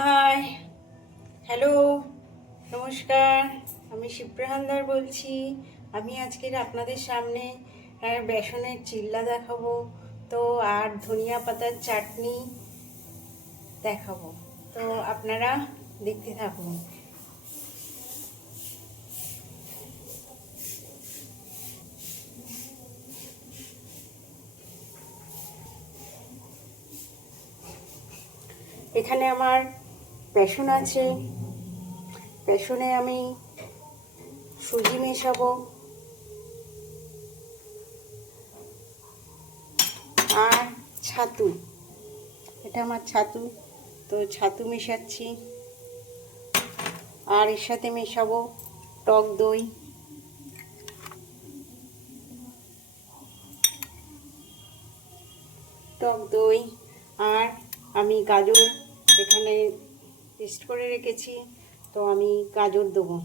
High, hello, নমস্কার। আমি শিপ্রা হালদার বলছি। আমি আজকের আপনাদের সামনে বেসনের চিল্লা দেখাবো, তো আর ধনিয়া পাতার চাটনি দেখাবো। তো আপনারা দেখতে থাকুন। এখানে আমার বেসন আছে। বেসনে আমি সুজি মেশাবো আর ছাতু। এটা আমার ছাতু, তো ছাতু মেশাচ্ছি। আর এর সাথে মেশাবো টক দই। আর আমি গাজর এখানে পেস্ট করে রেখেছি, তো আমি গাজর দেবো।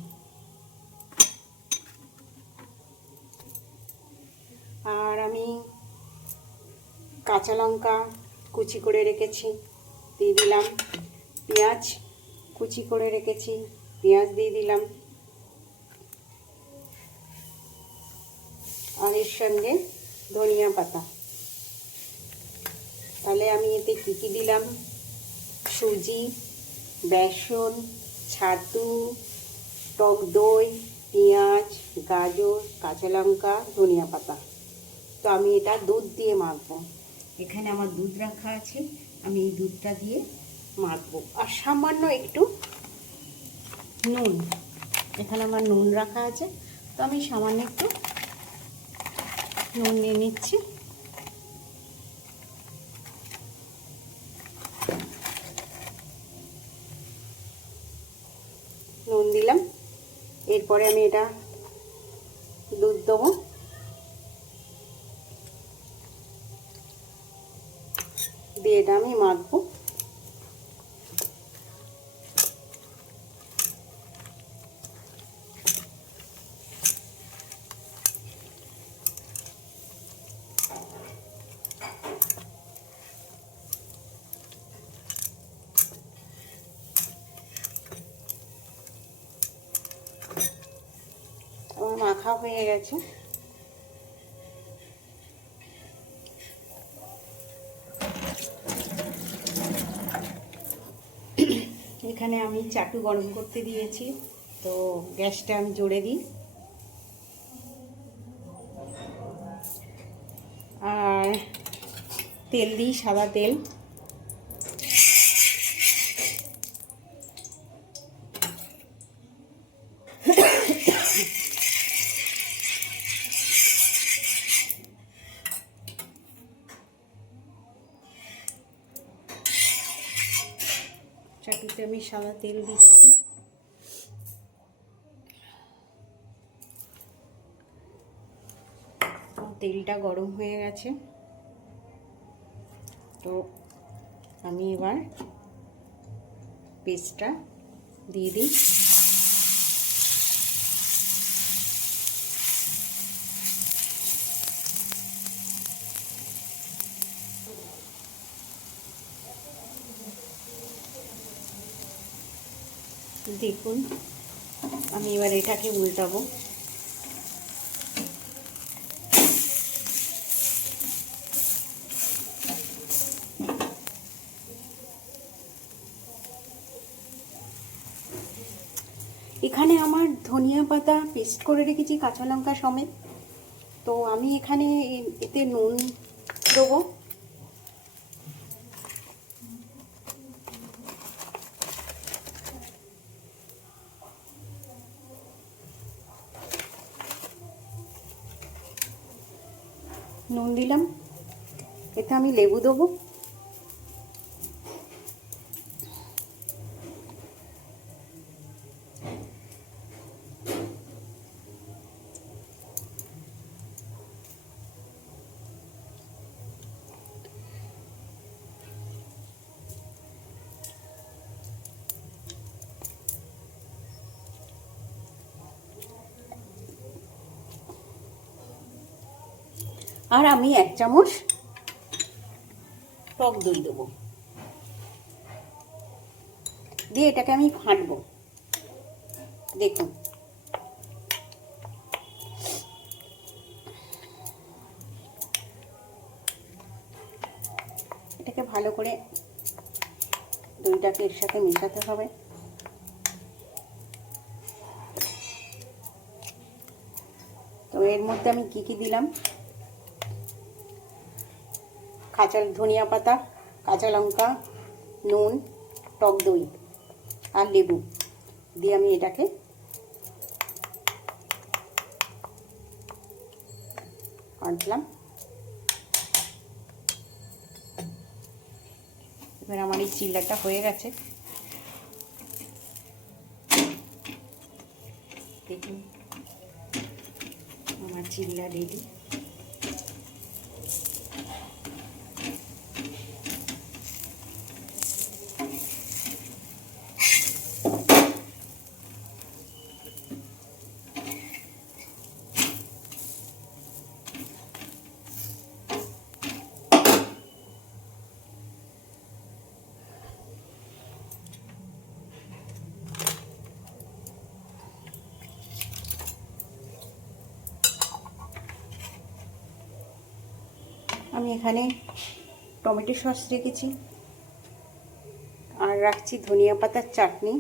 আর আমি কাঁচা লঙ্কা কুচি করে রেখেছি, দিয়ে দিলাম। পেঁয়াজ কুচি করে রেখেছি, পেঁয়াজ দিয়ে দিলাম। আর এর সঙ্গে ধনিয়া পাতা। তাহলে আমি এতে কী কী দিলাম: সুজি, বেসন, ছাতু, টক দই, পেঁয়াজ, গাজর, কাঁচা লঙ্কা, ধনিয়া পাতা। তো আমি এটা দুধ দিয়ে মাখবো। এখানে আমার দুধ রাখা আছে, আমি এই দুধটা দিয়ে মাখবো। আর সামান্য একটু নুন, এখানে আমার নুন রাখা আছে, তো আমি সামান্য একটু নুন নিয়ে নিচ্ছি। নুন দিলাম। এরপরে আমি এটা দুধ দেবো, দিয়ে এটা আমি মাখবো। আমার মাখা হয়ে গেছে। এখানে আমি চাটু গরম করতে দিয়েছি, তো গ্যাসটা আমি জোরে দিই। আর তেল দিই, সাদা তেল। চাটুতে আমি সাদা তেল দিচ্ছি। তেলটা গরম হয়ে গেছে, তো আমি এবার পেস্টটা দিয়ে দিই। দেখুন, আমি এবার এটাকে উল্টাবো। এখানে আমার ধনিয়া পাতা পেস্ট করে রেখেছি, কাঁচা লঙ্কা সমেত। তো আমি এখানে এতে নুন দেবো। নুন দিলাম। এতে আমি লেবু দেবো। আর আমি 1 চামচ টক দই দেবো। দিয়ে এটাকে আমি ঘাঁটবো। দেখুন এটাকে ভালো করে দইটাকে এর সাথে মেশাতে হবে। তো এর মধ্যে আমি কি কি দিলাম, কাঁচা ধনিয়া পাতা, কাঁচা লঙ্কা, নুন, টক দই আর লেবু দিয়ে আমি এটাকে কাটলাম। এবার আমার এই চিল্লাটা হয়ে গেছে। দেখুন আমার চিল্লা রেডি। আমি এখানে টমেটো সস রেখেছি আর রাখছি ধনিয়া পাতার চাটনি।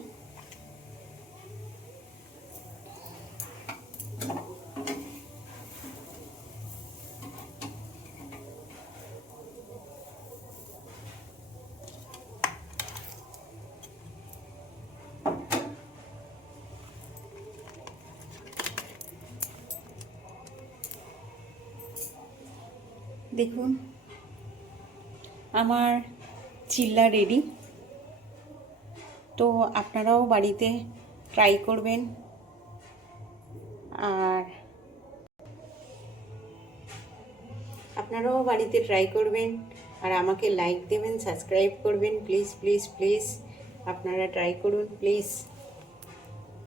দেখুন আমার চিল্লা রেডি। তো আপনারাও বাড়িতে ট্রাই করবেন আর আমাকে লাইক দেবেন, সাবস্ক্রাইব করবেন, প্লিজ প্লিজ প্লিজ আপনারা ট্রাই করুন প্লিজ।